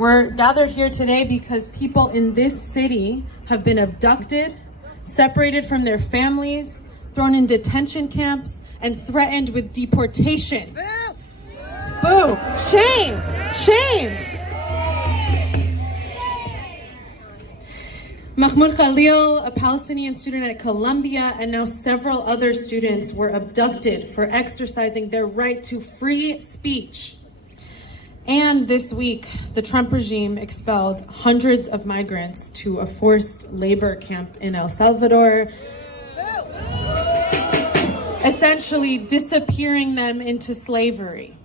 We're gathered here today because people in this city have been abducted, separated from their families, thrown in detention camps, and threatened with deportation. Boo! Shame! Shame! Mahmoud Khalil, a Palestinian student at Columbia, and now several other students were abducted for exercising their right to free speech. And this week, the Trump regime expelled hundreds of migrants to a forced labor camp in El Salvador, essentially disappearing them into slavery.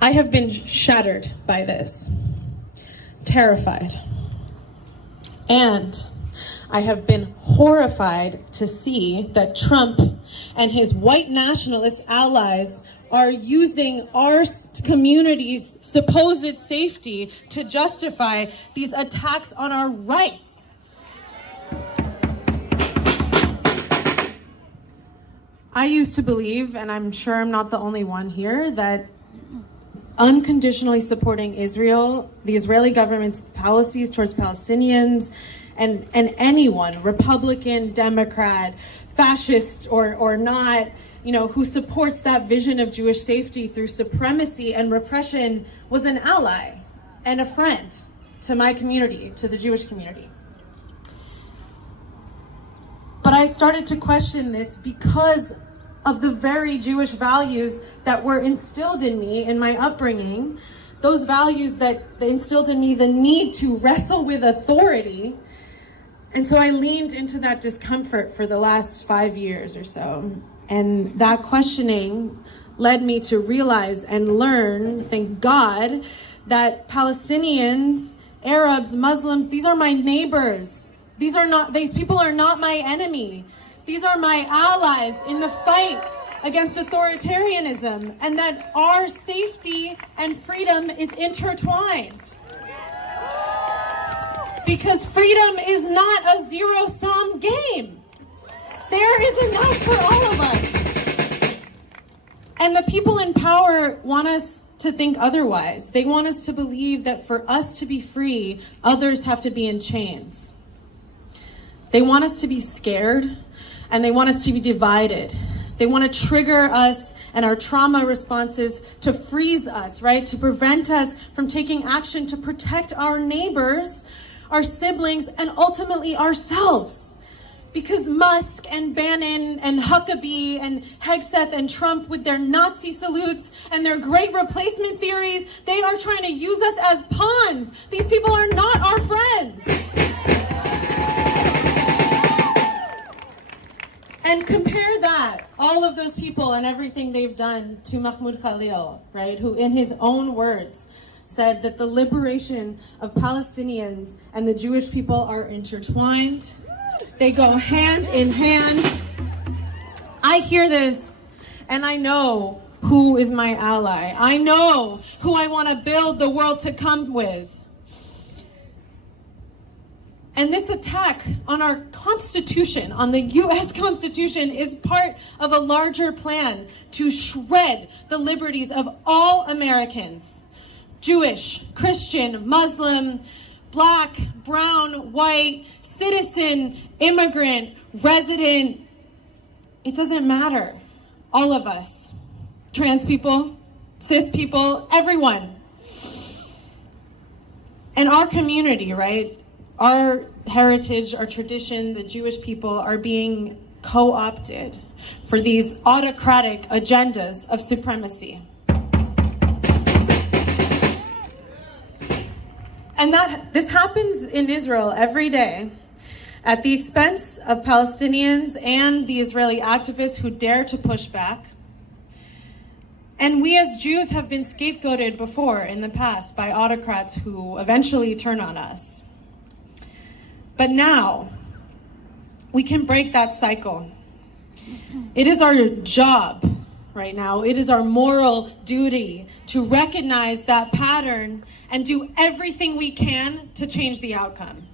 I have been shattered by this, terrified. And I have been horrified to see that Trump and his white nationalist allies are using our community's supposed safety to justify these attacks on our rights. I used to believe, and I'm sure I'm not the only one here, that unconditionally supporting Israel, the Israeli government's policies towards Palestinians, and anyone, Republican, Democrat, fascist or not, who supports that vision of Jewish safety through supremacy and repression was an ally and a friend to my community, to the Jewish community. But I started to question this because of the very Jewish values that were instilled in me in my upbringing, those values that instilled in me the need to wrestle with authority. And so I leaned into that discomfort for the last 5 years or so. And that questioning led me to realize and learn, thank God, that Palestinians, Arabs, Muslims, these are my neighbors. These people are not my enemy. These are my allies in the fight against authoritarianism, and that our safety and freedom is intertwined. Because freedom is not a zero-sum game. There is enough for all of us. And the people in power want us to think otherwise. They want us to believe that for us to be free, others have to be in chains. They want us to be scared, and they want us to be divided. They want to trigger us and our trauma responses to freeze us, right? To prevent us from taking action to protect our neighbors, our siblings, and ultimately ourselves. Because Musk and Bannon and Huckabee and Hegseth and Trump with their Nazi salutes and their great replacement theories, they are trying to use us as pawns. These people are not our friends. And compare that, all of those people and everything they've done to Mahmoud Khalil, right? Who in his own words said that the liberation of Palestinians and the Jewish people are intertwined. They go hand in hand. I hear this and I know who is my ally. I know who I want to build the world to come with. And this attack on our Constitution, on the U.S. Constitution, is part of a larger plan to shred the liberties of all Americans. Jewish, Christian, Muslim, Black, brown, white, citizen, immigrant, resident. It doesn't matter. All of us. Trans people, cis people, everyone. And our community, right? Our heritage, our tradition, the Jewish people are being co-opted for these autocratic agendas of supremacy. And this happens in Israel every day at the expense of Palestinians and the Israeli activists who dare to push back. And we as Jews have been scapegoated before in the past by autocrats who eventually turn on us. But now, we can break that cycle. It is our job right now, it is our moral duty to recognize that pattern and do everything we can to change the outcome.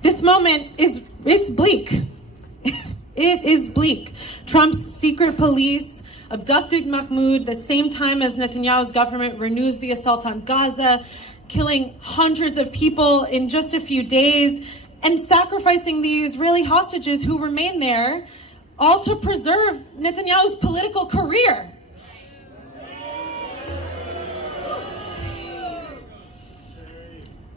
This moment it's bleak. It is bleak. Trump's secret police abducted Mahmoud the same time as Netanyahu's government renews the assault on Gaza, killing hundreds of people in just a few days and sacrificing the Israeli hostages who remain there, all to preserve Netanyahu's political career.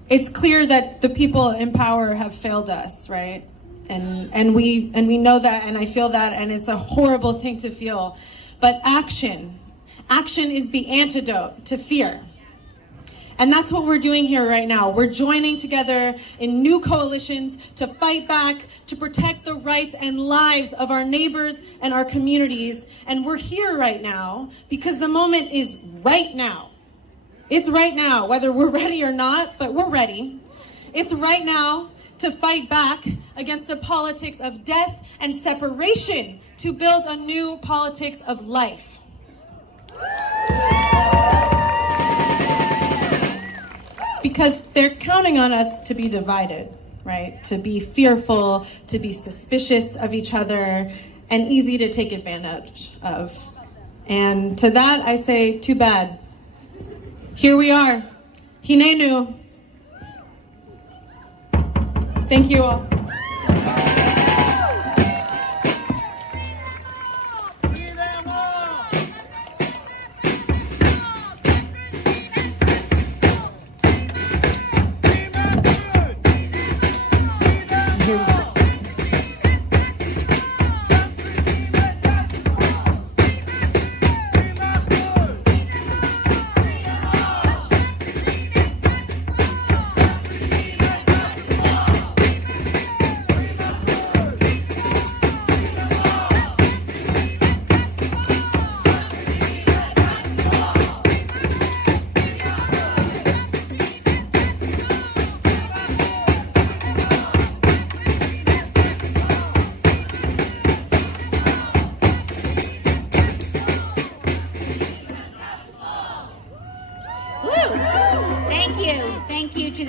It's clear that the people in power have failed us, right? And we know that, and I feel that, and it's a horrible thing to feel. But action is the antidote to fear. And that's what we're doing here right now. We're joining together in new coalitions to fight back, to protect the rights and lives of our neighbors and our communities. And we're here right now because the moment is right now. It's right now, whether we're ready or not, but we're ready. It's right now to fight back against a politics of death and separation, to build a new politics of life. Because they're counting on us to be divided, right? To be fearful, to be suspicious of each other, and easy to take advantage of. And to that, I say, too bad. Here we are. Hinenu. Thank you all.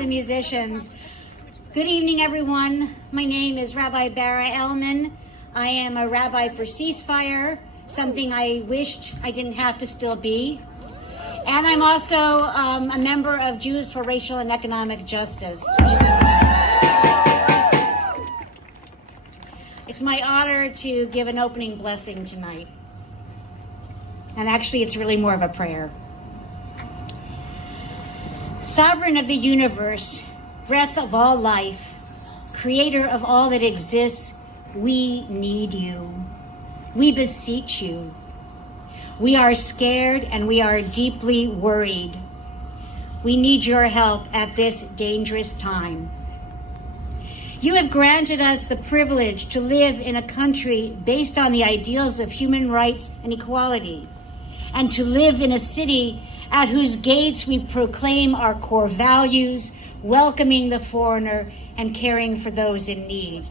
Musicians. Good evening, everyone. My name is Rabbi Bara Elman. I am a rabbi for Ceasefire, something I wished I didn't have to still be. And I'm also a member of Jews for Racial and Economic Justice. It's my honor to give an opening blessing tonight. And actually, it's really more of a prayer. Sovereign of the universe, breath of all life, creator of all that exists, we need you. We beseech you. We are scared and we are deeply worried. We need your help at this dangerous time. You have granted us the privilege to live in a country based on the ideals of human rights and equality, and to live in a city at whose gates we proclaim our core values, welcoming the foreigner and caring for those in need.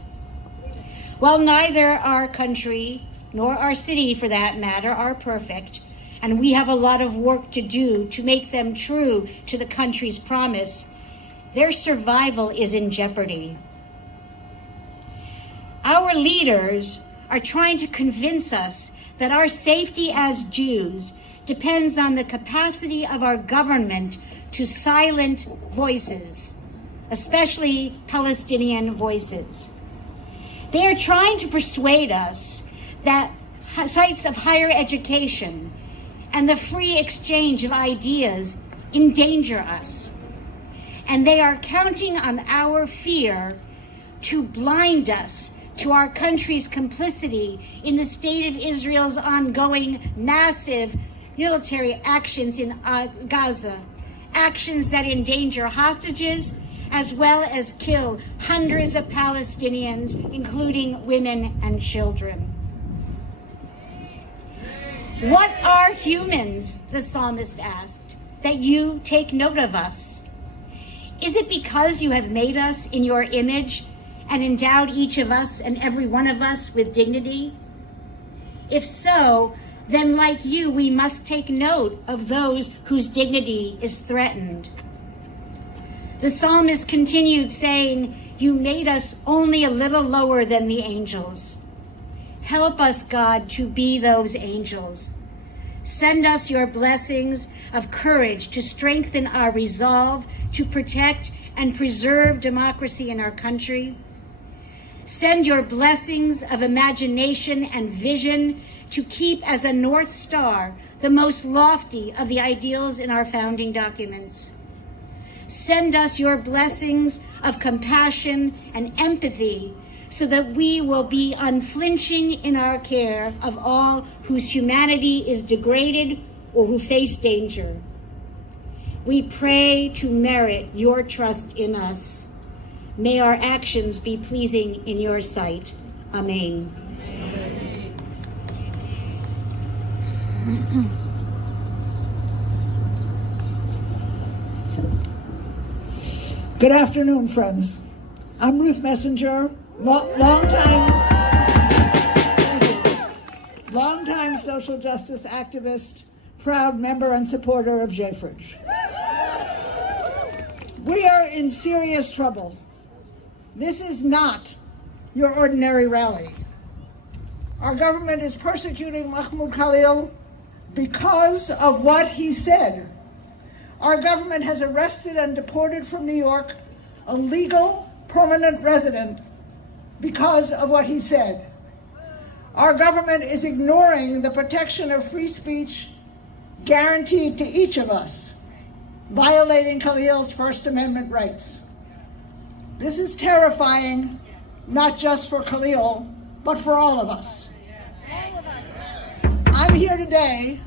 While neither our country, nor our city for that matter, are perfect, and we have a lot of work to do to make them true to the country's promise, their survival is in jeopardy. Our leaders are trying to convince us that our safety as Jews depends on the capacity of our government to silence voices, especially Palestinian voices. They are trying to persuade us that sites of higher education and the free exchange of ideas endanger us. And they are counting on our fear to blind us to our country's complicity in the state of Israel's ongoing massive military actions in Gaza, actions that endanger hostages as well as kill hundreds of Palestinians, including women and children. What are humans, the psalmist asked, that you take note of us? Is it because you have made us in your image and endowed each of us and every one of us with dignity? If so, then like you, we must take note of those whose dignity is threatened. The psalmist continued saying, you made us only a little lower than the angels. Help us, God, to be those angels. Send us your blessings of courage to strengthen our resolve to protect and preserve democracy in our country. Send your blessings of imagination and vision to keep as a North Star the most lofty of the ideals in our founding documents. Send us your blessings of compassion and empathy so that we will be unflinching in our care of all whose humanity is degraded or who face danger. We pray to merit your trust in us. May our actions be pleasing in your sight. Amen. Good afternoon, friends. I'm Ruth Messenger, longtime social justice activist, proud member and supporter of JFRIJ. We are in serious trouble. This is not your ordinary rally. Our government is persecuting Mahmoud Khalil because of what he said. Our government has arrested and deported from New York a legal permanent resident because of what he said. Our government is ignoring the protection of free speech guaranteed to each of us, violating Khalil's First Amendment rights. This is terrifying, not just for Khalil, but for all of us. I'm here today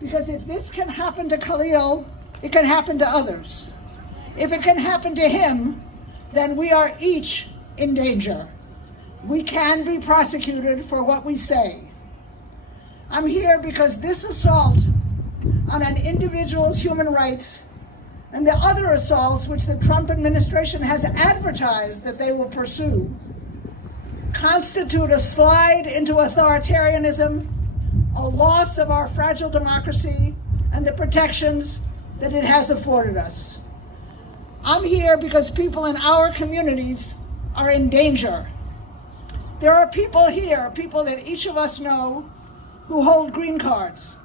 because if this can happen to Khalil, it can happen to others. If it can happen to him, then we are each in danger. We can be prosecuted for what we say. I'm here because this assault on an individual's human rights and the other assaults which the Trump administration has advertised that they will pursue constitute a slide into authoritarianism, a loss of our fragile democracy, and the protections that it has afforded us. I'm here because people in our communities are in danger. There are people here, people that each of us know, who hold green cards.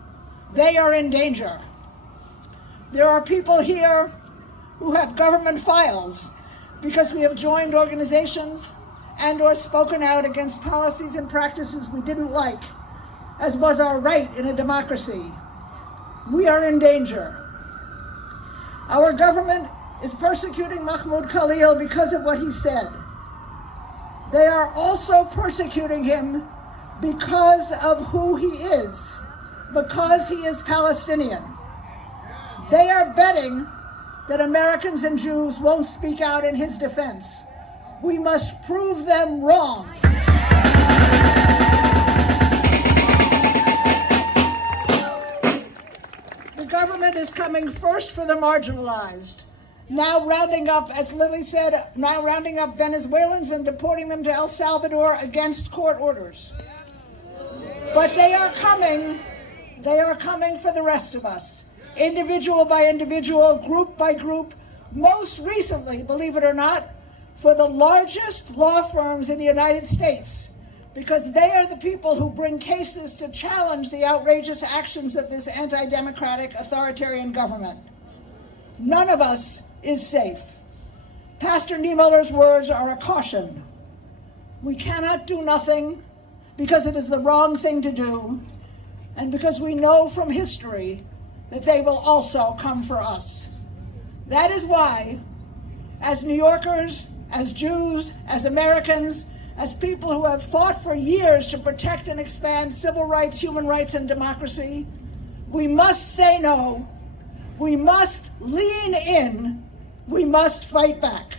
They are in danger. There are people here who have government files because we have joined organizations and or spoken out against policies and practices we didn't like, as was our right in a democracy. We are in danger. Our government is persecuting Mahmoud Khalil because of what he said. They are also persecuting him because of who he is, because he is Palestinian. They are betting that Americans and Jews won't speak out in his defense. We must prove them wrong. The government is coming first for the marginalized, now rounding up, as Lily said, now rounding up Venezuelans and deporting them to El Salvador against court orders. But they are coming for the rest of us, individual by individual, group by group, most recently, believe it or not, for the largest law firms in the United States, because they are the people who bring cases to challenge the outrageous actions of this anti-democratic authoritarian government. None of us is safe. Pastor Niemöller's words are a caution. We cannot do nothing because it is the wrong thing to do, and because we know from history that they will also come for us. That is why, as New Yorkers, as Jews, as Americans, as people who have fought for years to protect and expand civil rights, human rights, and democracy, we must say no. We must lean in. We must fight back.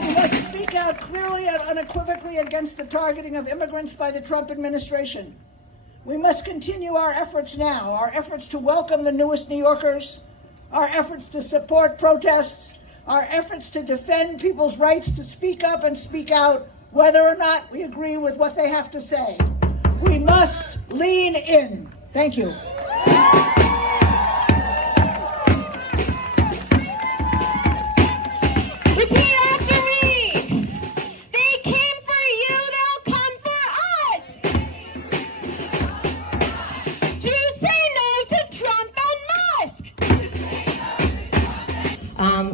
We must speak out clearly and unequivocally against the targeting of immigrants by the Trump administration. We must continue our efforts now, our efforts to welcome the newest New Yorkers, our efforts to support protests, our efforts to defend people's rights to speak up and speak out, whether or not we agree with what they have to say. We must lean in. Thank you. Repeat after me.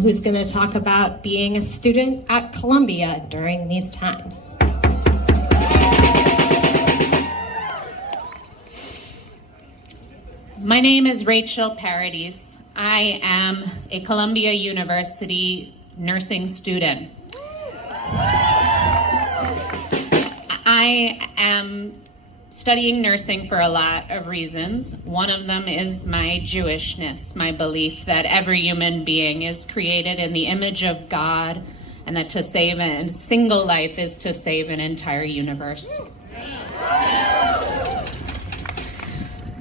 who's going to talk about being a student at Columbia during these times. My name is Rachel Paradis. I am a Columbia University nursing student. I am studying nursing for a lot of reasons. One of them is my Jewishness, my belief that every human being is created in the image of God, and that to save a single life is to save an entire universe.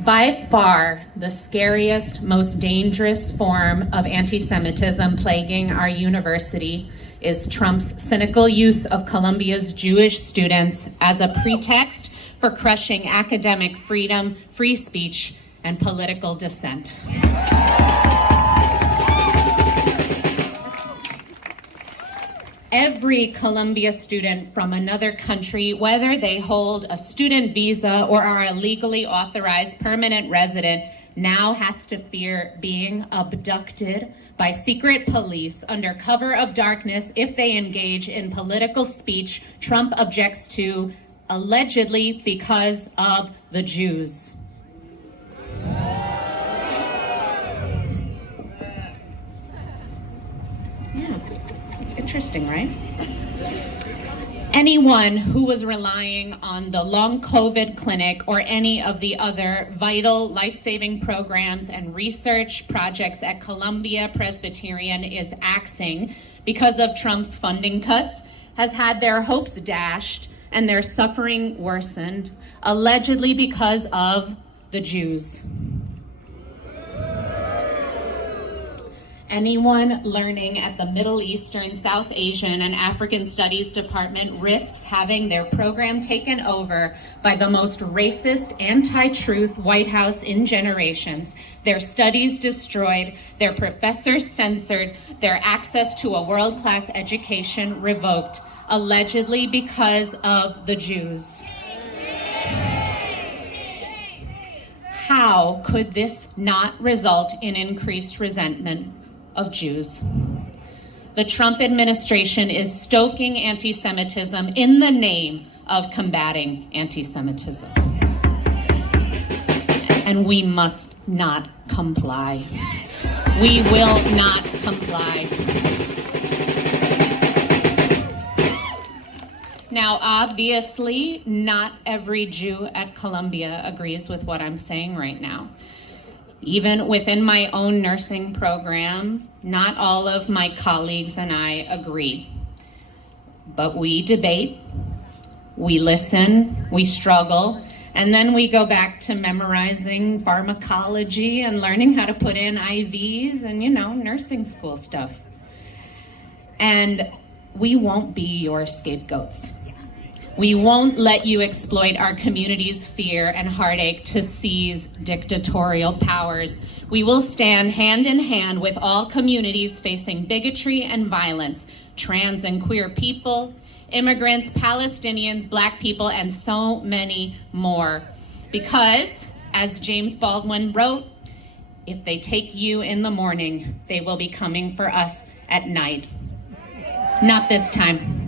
By far, the scariest, most dangerous form of anti-Semitism plaguing our university is Trump's cynical use of Columbia's Jewish students as a pretext for crushing academic freedom, free speech, and political dissent. Every Columbia student from another country, whether they hold a student visa or are a legally authorized permanent resident, now has to fear being abducted by secret police under cover of darkness if they engage in political speech Trump objects to, allegedly because of the Jews. Yeah, it's interesting, right? Anyone who was relying on the long COVID clinic or any of the other vital life-saving programs and research projects at Columbia Presbyterian is axing because of Trump's funding cuts has had their hopes dashed and their suffering worsened, allegedly because of the Jews. Anyone learning at the Middle Eastern, South Asian, and African Studies Department risks having their program taken over by the most racist, anti-truth White House in generations, their studies destroyed, their professors censored, their access to a world-class education revoked, allegedly because of the Jews. How could this not result in increased resentment of Jews? The Trump administration is stoking anti-Semitism in the name of combating anti-Semitism. And we must not comply. We will not comply. Now, obviously, not every Jew at Columbia agrees with what I'm saying right now. Even within my own nursing program, not all of my colleagues and I agree. But we debate, we listen, we struggle, and then we go back to memorizing pharmacology and learning how to put in IVs and, nursing school stuff. And we won't be your scapegoats. We won't let you exploit our community's fear and heartache to seize dictatorial powers. We will stand hand in hand with all communities facing bigotry and violence, trans and queer people, immigrants, Palestinians, Black people, and so many more. Because, as James Baldwin wrote, if they take you in the morning, they will be coming for us at night. Not this time.